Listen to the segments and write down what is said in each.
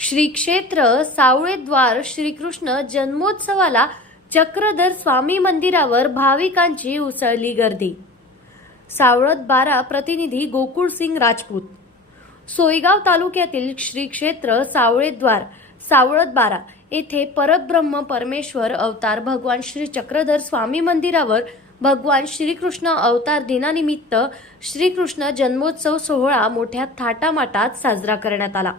श्री क्षेत्र सावळेद्वार श्रीकृष्ण जन्मोत्सवाला चक्रधर स्वामी मंदिरावर भाविकांची उसळली गर्दी. सावळत बारा प्रतिनिधी गोकुळ सिंग राजपूत. सोयगाव तालुक्यातील श्री क्षेत्र सावळेद्वार सावळत बारा येथे परब्रह्म परमेश्वर अवतार भगवान श्री चक्रधर स्वामी मंदिरावर भगवान श्रीकृष्ण अवतार दिनानिमित्त श्रीकृष्ण जन्मोत्सव सोहळा मोठ्या थाटामाटात साजरा करण्यात आला.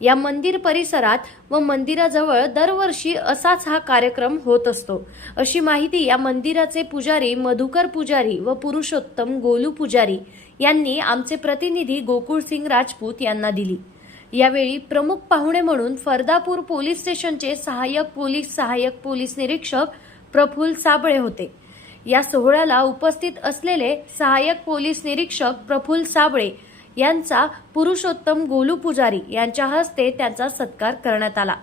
या मंदिर परिसरात व मंदिराजवळ दरवर्षी असाच हा कार्यक्रम होत असतो. अशी माहिती या मंदिराचे पुजारी मधुकर पुजारी व पुरुषोत्तम गोलू पुजारी यांनी आमचे प्रतिनिधी गोकुळ सिंग राजपूत यांना दिली. यावेळी प्रमुख पाहुणे म्हणून फरदापूर पोलीस स्टेशनचे सहाय्यक पोलीस सहाय्यक पोलीस निरीक्षक प्रफुल साबळे होते. या सोहळ्याला उपस्थित असलेले सहाय्यक पोलीस निरीक्षक प्रफुल्ल साबळे यांचा पुरुषोत्तम गोलू पुजारी यांच्या हस्ते त्यांचा सत्कार करण्यात आला.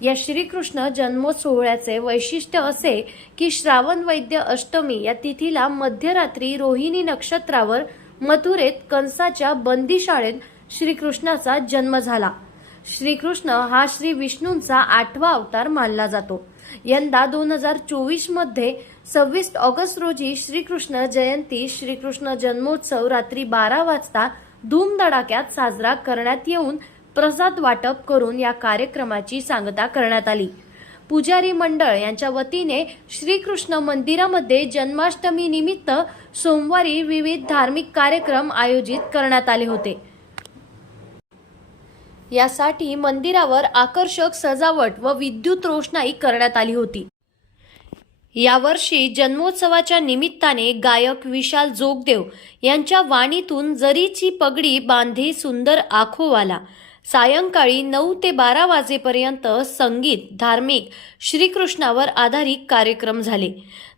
या श्रीकृष्ण जन्मोत्सोहळ्याचे वैशिष्ट्य असे की श्रावण वैद्य अष्टमी या तिथीला मध्यरात्री रोहिणी नक्षत्रावर मथुरेत कंसाच्या बंदीशाळेत श्रीकृष्णाचा जन्म झाला. श्रीकृष्ण हा श्री विष्णूंचा आठवा अवतार मानला जातो. यंदा दोन हजार चोवीसमध्ये सव्वीस ऑगस्ट रोजी श्रीकृष्ण जयंती श्रीकृष्ण जन्मोत्सव रात्री बारा वाजता धूमधडाक्यात साजरा करण्यात येऊन प्रसाद वाटप करून या कार्यक्रमाची सांगता करण्यात आली. पुजारी मंडळ यांच्या वतीने श्रीकृष्ण मंदिरामध्ये जन्माष्टमी निमित्त सोमवारी विविध धार्मिक कार्यक्रम आयोजित करण्यात आले होते. यासाठी मंदिरावर आकर्षक सजावट व विद्युत रोषणाई करण्यात आली होती. यावर्षी जन्मोत्सवाच्या निमित्ताने गायक विशाल जोगदेव यांच्या वाणीतून जरीची पगडी बांधे सुंदर आखोवाला. सायंकाळी नऊ ते बारा वाजेपर्यंत संगीत धार्मिक श्रीकृष्णावर आधारित कार्यक्रम झाले.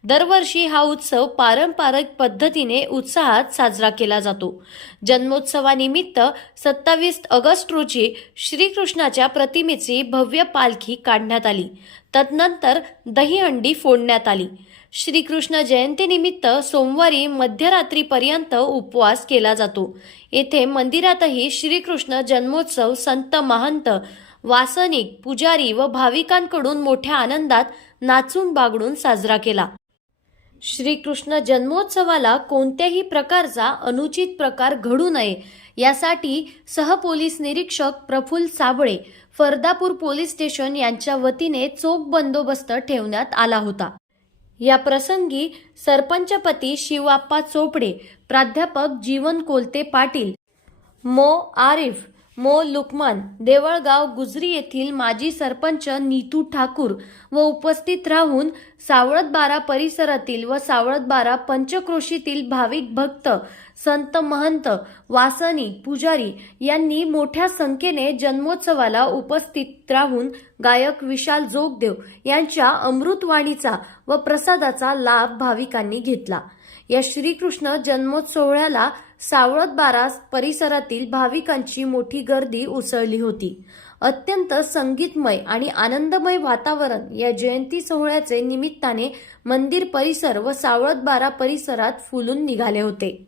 दरवर्षी हा उत्सव पारंपरिक पद्धतीने उत्साहात साजरा केला जातो. जन्मोत्सवानिमित्त सत्तावीस ऑगस्ट रोजी श्रीकृष्णाच्या प्रतिमेची भव्य पालखी काढण्यात आली. तदनंतर दहीहंडी फोडण्यात आली. श्रीकृष्ण जयंतीनिमित्त सोमवारी मध्यरात्रीपर्यंत उपवास केला जातो. येथे मंदिरातही श्रीकृष्ण जन्मोत्सव संत महंत वासनिक पुजारी व भाविकांकडून मोठ्या आनंदात नाचून बागडून साजरा केला. श्रीकृष्ण जन्मोत्सवाला कोणत्याही प्रकारचा अनुचित प्रकार घडू नये यासाठी सहपोलीस निरीक्षक प्रफुल्ल साबळे फरदापूर पोलीस स्टेशन यांच्या वतीने चोख बंदोबस्त ठेवण्यात आला होता. या प्रसंगी सरपंचपती शिवाप्पा चोपडे प्राध्यापक जीवन कोलते पाटील मो. आरिफ मो. लुकमान देवळगाव गुजरी येथील माजी सरपंच नीतू ठाकूर व उपस्थित राहून सावळतबारा परिसरातील व सावळतबारा पंचक्रोशीतील भाविक भक्त संत महंत वासनी पुजारी यांनी मोठ्या संख्येने जन्मोत्सवाला उपस्थित राहून गायक विशाल जोगदेव यांच्या अमृतवाणीचा व प्रसादाचा लाभ भाविकांनी घेतला. या श्रीकृष्ण जन्मोत्सोहळ्याला सावळत बारा परिसरातील भाविकांची मोठी गर्दी उसळली होती. अत्यंत संगीतमय आणि आनंदमय वातावरण या जयंती सोहळ्याचे निमित्ताने मंदिर परिसर व सावळत बारा परिसरात फुलून निघाले होते.